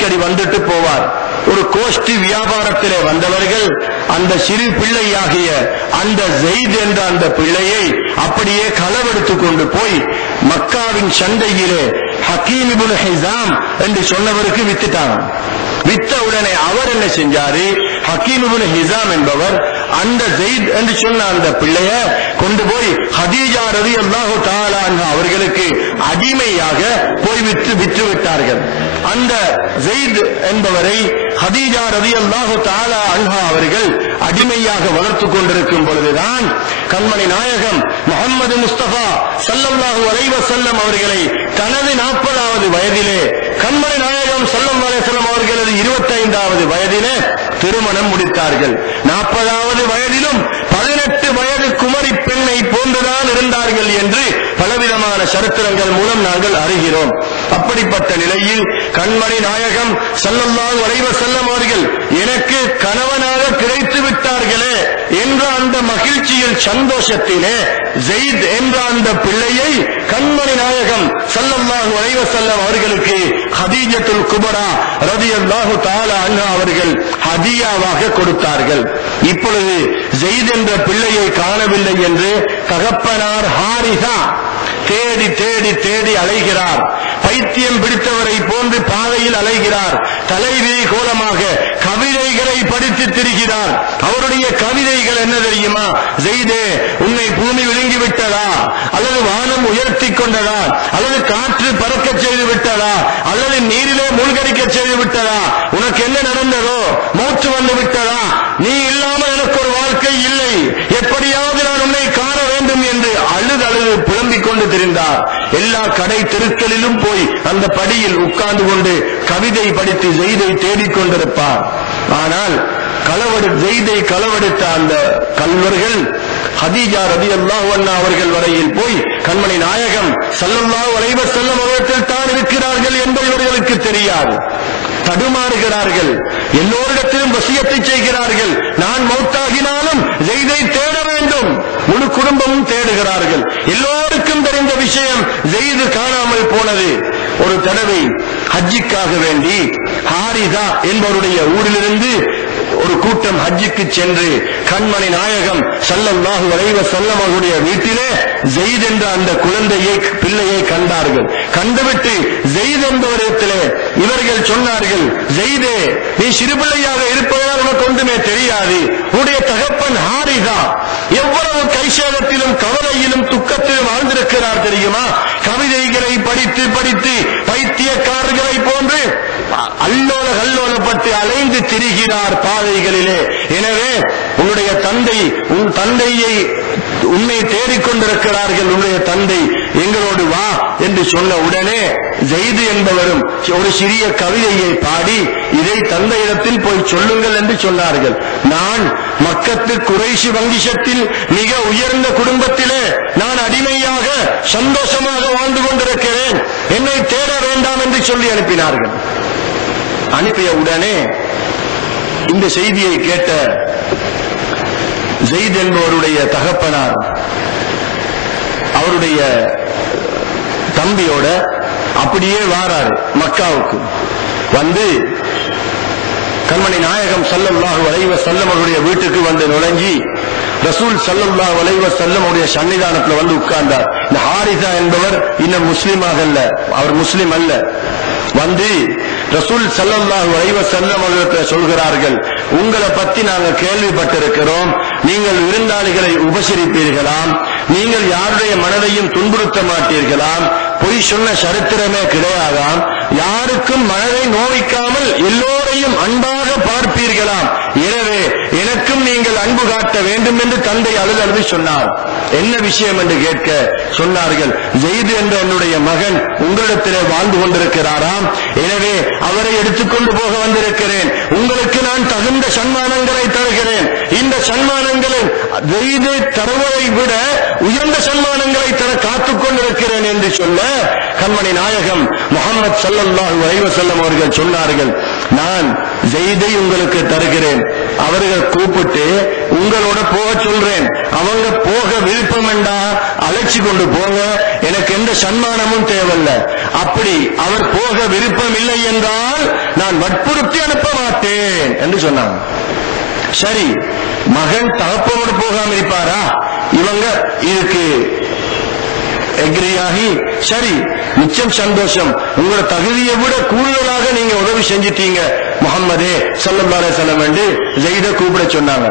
அடிக்கடி வந்துட்டு போவார். ஒரு கோஷ்டி வியாபாரத்திலே வந்தவர்கள் அந்த சிறு பிள்ளையாகிய அந்த ஜெயித் என்ற அந்த பிள்ளையை அப்படியே களவெடுத்துக் கொண்டு போய் மக்காவின் சந்தையிலே ஹக்கீம் இப்னு ஹிஸாம் என்று சொன்னவருக்கு வித்துட்டாங்க. வித்த உடனே அவர் என்ன செஞ்சாரு, ஹக்கீம் இப்னு ஹிஸாம் என்பவர் அந்த ஜெயித் என்று சொன்ன அந்த பிள்ளைய கொண்டு போய் ஹதீஜா ரலியல்லாஹு தஆலா அன்ஹா அவர்களுக்கு அடிமையாக போய் விற்று விட்டார்கள். அந்த ஜெயித் என்பவரை ஹதீஜா ரலியல்லாஹு தஆலா அன்ஹா அவர்கள் அடிமையாக வளர்த்துக் கொண்டிருக்கும் பொழுதுதான் கண்மணி நாயகம் முஹம்மது முஸ்தபா ஸல்லல்லாஹு அலைஹி வஸல்லம் அவர்களை தனது 40வது வயதிலே கண்மணி நாயகம் ஸல்லல்லாஹு அலைஹி வஸல்லம் அவர்களது 25வது வயதிலே திருமணம் முடித்தார்கள். 40வது வயதிலும் 18 வயது குமரி பெண்ணை போன்றுதான் இருந்தார்கள் என்று பலவிதமான சரித்திரங்கள் மூலம் நாங்கள் அறிகிறோம். அப்படிப்பட்ட நிலையில் கண்மணி நாயகம் ஸல்லல்லாஹு அலைஹி வஸல்லம் அவர்கள் எனக்கு கணவனாக கிடைத்து விட்டார்களே என்ற அந்த மகிழ்ச்சியில் சந்தோஷத்திலே ஜெயித் என்ற அந்த பிள்ளையை கண்மணி நாயகம் ஸல்லல்லாஹு அலைஹி வஸல்லம் அவர்களுக்கு ஹதீஜத்துல் குபரா ரலியல்லாஹு தஆலா அன்ஹா அவர்கள் ஹதியாவாக கொடுத்தார்கள். இப்பொழுது ஜெயித் என்ற பிள்ளையை காணவில்லை என்று தகப்பனார் ஹாரிசா தேடி தேடி தேடி அலைகிறார். பைத்தியம் பிடித்தவரை போன்று பாதையில் அலைகிறார். தலைவி கோலமாக கவிதைகளை படித்து திரிகிறார். அவருடைய கவிதைகள் என்ன தெரியுமா? ஜெயிதே, உன்னை பூமி விழுங்கி விட்டதா, அல்லது வானம் உயர்த்தி கொண்டதா, அல்லது காற்று பறக்க செய்து விட்டதா, அல்லது நீரிலே மூழ்கடிக்க செய்து விட்டதா, உனக்கு என்ன நடந்ததோ, மூச்சு வந்து விட்டதா, நீ இல்லாமல் எனக்கு ஒரு வாழ்க்கை இல்லை, எப்படியாவது நான் உன்னை காண வேண்டும் என்று அழுது அழுது புலம்பிக் கொண்டு திரிந்தார். எல்லா கடை தெருக்களிலும் போய் அந்த படியில் உட்கார்ந்து கொண்டு கவிதை படித்து ஜெயிதை தேடிக்கொண்டிருப்பார். ஆனால் ஜெயிதை களவெடுத்த அந்த கல்வர்கள் ஹதீஜா ரலியல்லாஹு அன்ஹா அவர்கள் வரையில் போய் கண்மணி நாயகம் ஸல்லல்லாஹு அலைஹி வஸல்லம் அவர்கள் தான் இருக்கிறார்கள் என்பது இவர்களுக்கு தெரியாது. தடுமாறுகிறார்கள். எல்லோரிடத்திலும் வசியத்தை செய்கிறார்கள். நான் மௌத்தாகினாலும் ஜெயிதை தேட வேண்டும். முழு குடும்பமும் தேடுகிறார்கள். எல்லோருக்கும் தெரிந்த விஷயம் ஜெயிது காணாமல் போனது. ஒரு தடவை ஹஜ்ஜிக்காக வேண்டி ஹாரிதா என்பவருடைய ஊரிலிருந்து ஒரு கூட்டம் ஹஜ்ஜுக்கு சென்று கண்மணி நாயகம் ஸல்லல்லாஹு அலைஹி வஸல்லம் அவருடைய வீட்டிலே ஜெயித் என்ற அந்த பிள்ளையை கண்டார்கள். கண்டுவிட்டு ஜெயித் என்பவரிடத்திலே இவர்கள் சொன்னார்கள், ஜெயிதே, நீ சிறுபிள்ளையாக இருப்பதால் உனக்கு ஒன்றுமே தெரியாது. உன்னுடைய தகப்பன் ஹாரிதா எவ்வளவு கைசேதத்திலும் கவலையிலும் துக்கத்திலும் வாழ்ந்திருக்கிறார் தெரியுமா? கவிதைகளை படித்து படித்து பைத்தியக்காரர்களை போன்று அல்லோல கல்லோலப்பட்டு அலைந்து திரிகிறார் பாதைகளிலே. எனவே உன்னுடைய தந்தை உன் தந்தையை உன்னை தேடிக்கொண்டிருக்கிறார்கள், உன்னுடைய தந்தை எங்களோடு வா என்று சொன்ன உடனே ஜெயிது என்பவரும் ஒரு சிறிய கவிதையை பாடி இதை தந்தையிடத்தில் போய் சொல்லுங்கள் என்று சொன்னார்கள். நான் மக்கத்து குறைஷி வங்கிஷத்தில் மிக உயர்ந்த குடும்பத்திலே நான் அடிமையாக சந்தோஷமாக வாழ்ந்து கொண்டிருக்கிறேன், என்னை தேட வேண்டாம் என்று சொல்லி அனுப்பினார்கள். அனுப்பிய உடனே இந்த செய்தியை கேட்ட ஜெயித் என்பவருடைய தகப்பனார் அவருடைய தம்பியோட அப்படியே வாராரு மக்காவுக்கு. வந்து கண்மணி நாயகம் ஸல்லல்லாஹு அலைஹி வஸல்லம் அவருடைய வீட்டுக்கு வந்து நுழைஞ்சி ரசூல் ஸல்லல்லாஹு அலைஹி வஸல்லம் அவருடைய சன்னிதானத்தில் வந்து உட்கார்ந்தார். இந்த ஹாரிசா என்பவர் இன்னும் முஸ்லிமாக அல்ல, அவர் முஸ்லிம் அல்ல. வந்து ரசூல் ஸல்லல்லாஹு அலைஹி வஸல்லம் அவர்கள் சொல்கிறார்கள், உங்களை பற்றி நாங்கள் கேள்விப்பட்டிருக்கிறோம், நீங்கள் விருந்தாளிகளை உபசரிப்பீர்களாம், நீங்கள் யாருடைய மனதையும் துன்புறுத்த மாட்டீர்களாம், பொய் சொன்ன சரித்திரமே கிடையாதாம், யாருக்கும் மனதை நோவிக்காமல் எல்லோரையும் அன்பாக பார்ப்பீர்களாம், எனவே எனக்கும் நீங்கள் அன்பு காட்ட வேண்டும் என்று தந்தை அழுது அழுது சொன்னார். என்ன விஷயம் என்று கேட்க சொன்னார்கள், ஜெயிது என்ற என்னுடைய மகன் உங்களிடத்திலே வாழ்ந்து கொண்டிருக்கிறாராம், எனவே அவரை எடுத்துக்கொண்டு போக வந்திருக்கிறேன், உங்களுக்கு நான் தகுந்த சன்மானங்களை தருகிறேன், இந்த சன்மானங்களை ஜெயிதை தருவதை விட உயர்ந்த சன்மானங்களை தர காத்துக் கொண்டிருக்கிறேன் என்று சொல்ல கண்மணி நாயகம் முஹம்மது ஸல்லல்லாஹு அலைஹி வஸல்லம் அவர்கள் சொன்னார்கள், நான் ஜெயிதை உங்களுக்கு தருகிறேன், அவர்கள் கூப்பிட்டு உங்களோட போக சொல்றேன், அவங்க போக விருப்பம் என்றா அழைச்சி கொண்டு போங்க, எனக்கு எந்த சன்மானமும் தேவையில்லை, அப்படி அவர் போக விருப்பம் இல்லை என்றால் நான் நான் வற்புறுத்தி அனுப்ப மாட்டேன் என்று சொன்னாங்க. சரி, மகன் தகப்பனோடு போகாம இருப்பாரா? இவங்க இதுக்கு எக்ரியாகி, சரி மிச்சம் சந்தோஷம், உங்களோட தகுதியை விட கூடுதலாக நீங்க உதவி செஞ்சிட்டீங்க முஹம்மதே ஸல்லல்லாஹு அலைஹி வஸல்லம் என்று ஸைதை கூப்பிட சொன்னாங்க.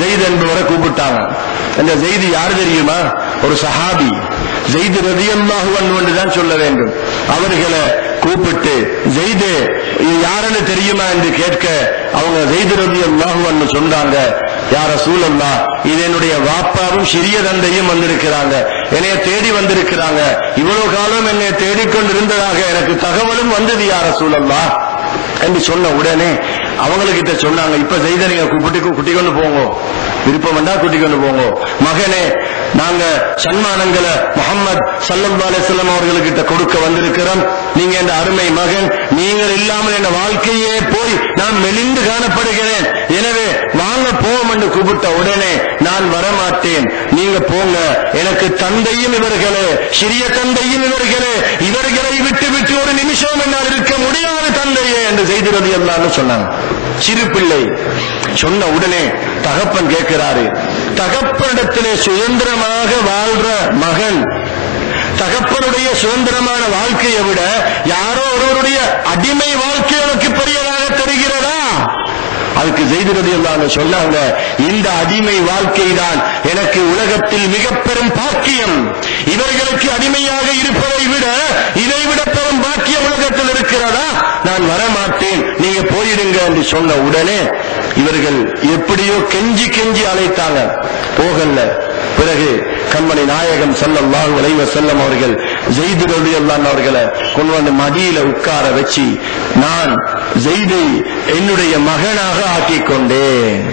ஸைத் என்பவரை கூப்பிட்டாங்க. அந்த ஸைத் யார் தெரியுமா? ஒரு சஹாபி, ஸைத் ரலியல்லாஹு அன்ஹு என்று தான் சொல்ல வேண்டும். அவர்களை கூப்பிட்டு ஸைதே இது யாருன்னு தெரியுமா என்று கேட்க அவங்க ஸைத் ரலியல்லாஹு அன்ஹு சொன்னாங்க, யா ரசூலல்லாஹ், இது என்னுடைய வாப்பாவும் சிறிய தந்தையும் வந்திருக்கிறாங்க, என்னைய தேடி வந்திருக்கிறாங்க, இவ்வளவு காலம் என்னை தேடிக்கொண்டிருந்ததாக எனக்கு தகவலும் வந்தது யா ரசூலல்லாஹ் என்று சொன்ன உடனே அவங்ககிட்ட சொன்னாங்க, இப்ப ஸைதை நீங்க கூட்டி கொண்டு போங்க, விருப்பம் வந்தா கூட்டிக் கொண்டு போங்க. மகனே, நாங்க சன்மானங்களை முஹம்மது ஸல்லல்லாஹு அலைஹி வஸல்லம் அவர்களுக்கிட்ட கொடுக்க வந்திருக்கிறோம். நீங்க என் அருமை மகன், நீங்கள் இல்லாமல் என் வாழ்க்கையே போய் நான் மெலிந்து காணப்படுகிறேன், எனவே வாங்க போவோம் என்று கூப்பிட்ட உடனே நான் வரமாட்டேன், நீங்க போங்க, எனக்கு தந்தையும் இவர்களே, சிறிய தந்தையும் இவர்களே, இவர்களை விட்டு விட்டு ஒரு நிமிஷம் என்னால் இருக்க முடியாது தந்தையே என்று ஸைத் ரலியல்லாஹு அன்ஹு சொன்னாங்க. சிறு பிள்ளை சொன்ன உடனே தகப்பன் கேட்கிறாரு, தகப்பனிடத்திலே சுதந்திரமாக வாழ்ற மகன் தகப்பனுடைய சுதந்திரமான வாழ்க்கையை விட யாரோ ஒருவருடைய அடிமை வாழ்க்கை எனக்கு பெரியதாக தெரிகிறதா? அதுக்கு ஸைத் ரலியல்லாஹு அன்ஹு சொன்னாங்க, இந்த அடிமை வாழ்க்கை தான் எனக்கு உலகத்தில் மிக பெரும் பாக்கியம், இவர்களுக்கு அடிமையாக இருப்பதை விட இதைவிட பெரும் பாக்கியம் உலகத்தில் இருக்கிறதா? நான் வரமாட்டேன், நீங்க போயிடுங்க என்று சொன்ன உடனே இவர்கள் எப்படியோ கெஞ்சி கெஞ்சி அழைத்தாங்க, போகல. பிறகு கண்மணி நாயகம் ஸல்லல்லாஹு அலைஹி வஸல்லம் அவர்கள் ஸைத் ரலியல்லாஹு அன்ஹு அவர்களை கொண்டு வந்து மடியில உட்கார வச்சு, நான் ஸைதை என்னுடைய மகனாக ஆக்கிக் கொண்டேன்,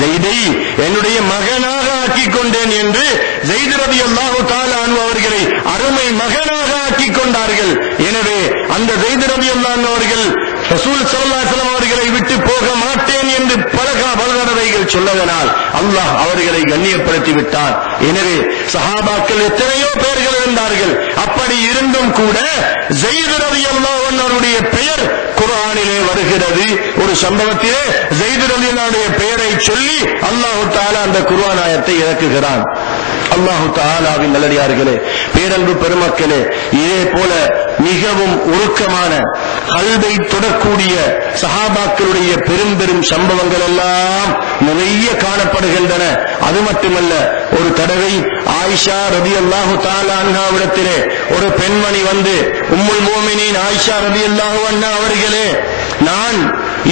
ஸைதை என்னுடைய மகனாக ஆக்கிக் கொண்டேன் என்று ஸைத் ரலியல்லாஹு தஆலா அன்ஹு அவர்களை அருமை மகனாக ஆக்கிக் கொண்டார்கள். எனவே அந்த ஸைத் ரலியல்லாஹு அன்ஹு அவர்கள் ரசூல் ஸல்லல்லாஹு அலைஹி வஸல்லம் அவர்களை விட்டு போக மாட்டேன் என்று பல தடவைகள் சொன்னதனால் அல்லாஹ் அவர்களை கண்ணியப்படுத்தி விட்டார். எனவே சஹாபாக்கள் எத்தனையோ பேர்கள் இருந்தார்கள், அப்படி இருந்தும் கூட ஸைத் ரலியல்லாஹு அன்ஹு அவருடைய பெயர் குர்ஆனிலே வருகிறது. ஒரு சம்பவத்திலே ஸைத் ரலியல்லாஹு அன்ஹுடைய பெயரை சொல்லி அல்லாஹ் தஆலா அந்த குர்ஆன் ஆயத்தை இறக்குகிறான். அல்லாஹ் தஆலாவின் நல்லடியார்களே, பேரன்பு பெருமக்களே, இதே போல மிகவும் உருக்கமான கல்வை தொடக்கூடிய சஹாபாக்களுடைய பெரும் பெரும் சம்பவங்கள் எல்லாம் நிறைய காணப்படுகின்றன. அது மட்டுமல்ல, ஒரு தடவை ஆயிஷா ரலியல்லாஹு தஆலா அன்ஹாவிடத்திலே ஒரு பெண்மணி வந்து, உம்முல் முஃமினீன் ஆயிஷா ரலியல்லாஹு அன்ஹா அவர்களே, நான்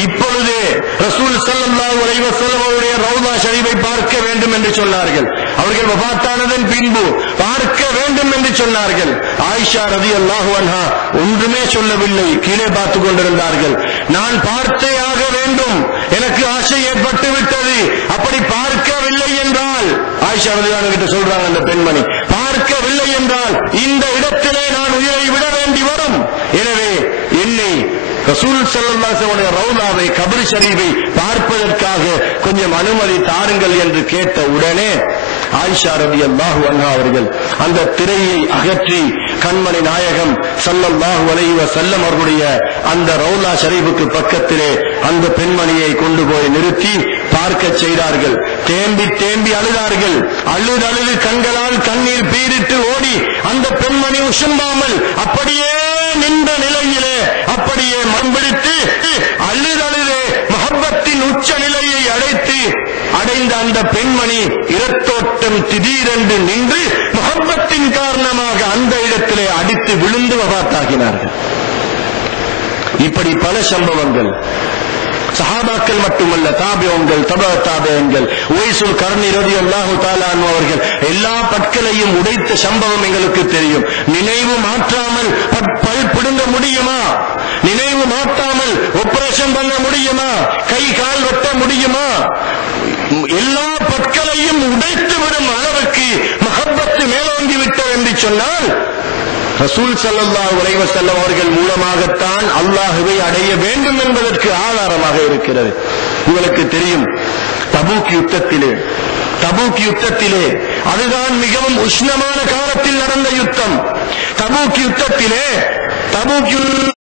இப்பொழுதே ரசூல் ஸல்லல்லாஹு அலைஹி வஸல்லம் அவருடைய ரவுதா ஷரீஃபை பார்க்க வேண்டும் என்று சொன்னார்கள். அவர்கள் வஃபாத்தானதன் பின்பு பார்க்க வேண்டும் என்று சொன்னார்கள். ஆயிஷா ரலியல்லாஹு அன்ஹா ஒன்றுமே சொல்லவில்லை, கீழே பார்த்துக் கொண்டிருந்தார்கள். நான் பார்த்தே ஆக வேண்டும், எனக்கு ஆசை ஏற்பட்டு விட்டது, அப்படி பார்க்கவில்லை என்றால், ஆயிஷா ரலியல்லாஹு அன்ஹா கிட்ட சொல்றாங்க அந்த பெண்மணி, பார்க்கவில்லை என்றால் இந்த இடத்திலே நான் உயிரை விட வேண்டி வரும், எனவே என்னை ரசூல் ஸல்லல்லாஹு அலைஹி வஸல்லம் ரவுலாவை கபர் ஷரீஃபை பார்ப்பதற்காக கொஞ்சம் அனுமதி தாருங்கள் என்று கேட்ட உடனே ஆயிஷா ரலியல்லாஹு அன்ஹா அவர்கள் அந்த திரையை அகற்றி கண்மணி நாயகம் ஸல்லல்லாஹு அலைஹி வஸல்லம் அவர்களுடைய அந்த ரவுலா ஷரீஃபுக்கு பக்கத்திலே அந்த பெண்மணியை கொண்டு போய் நிறுத்தி பார்க்க செய்தார்கள். தேம்பி தேம்பி அழுதார்கள். அழுது கண்களால் கண்ணீர் பீரிட்டு ஓடி அந்த பெண்மணி உசும்பாமல் அப்படியே நின்ற நிலையிலே அப்படியே மம்பிடித்து அழுதழுதே மஹப்பத்தின் உச்ச நிலையை அடைந்த அந்த பெண்மணி இரத்தோட்டம் திடீரென்று நின்று மஹப்பத்தின் காரணமாக அந்த இடத்திலே அடித்து விழுந்து வஃபாத்தாகினார்கள். இப்படி பல சம்பவங்கள் சஹாபாக்கள் மட்டுமல்ல, தாபிஊன்கள், தபஅ தாபிஊன்கள், உவைசுல் கர்னி ரலியல்லாஹு தஆலா அன்ஹு அவர்கள் எல்லா பற்களையும் உடைத்த சம்பவம் எங்களுக்கு தெரியும். நினைவு மாற்றாமல் பல் பிடுங்க முடியுமா? நினைவு மாற்றாமல் ஆபரேஷன் பண்ண முடியுமா? கை கால் வெட்ட முடியுமா? எல்லா பற்களையும் உடைத்து விடும் அளவுக்கு மஹப்பத்து மேலோங்கி விட்டது என்று சொன்னால் ரசூல் ஸல்லல்லாஹு அலைஹி வஸல்லம் அவர்கள் மூலமாகத்தான் அல்லாஹ்வை அடைய வேண்டும் என்பதற்கு ஆதாரமாக இருக்கிறது. உங்களுக்கு தெரியும், தபூக் யுத்தத்திலே அதுதான் மிகவும் உஷ்ணமான காலத்தில் நடந்த யுத்தம். தபூக் யுத்தத்திலே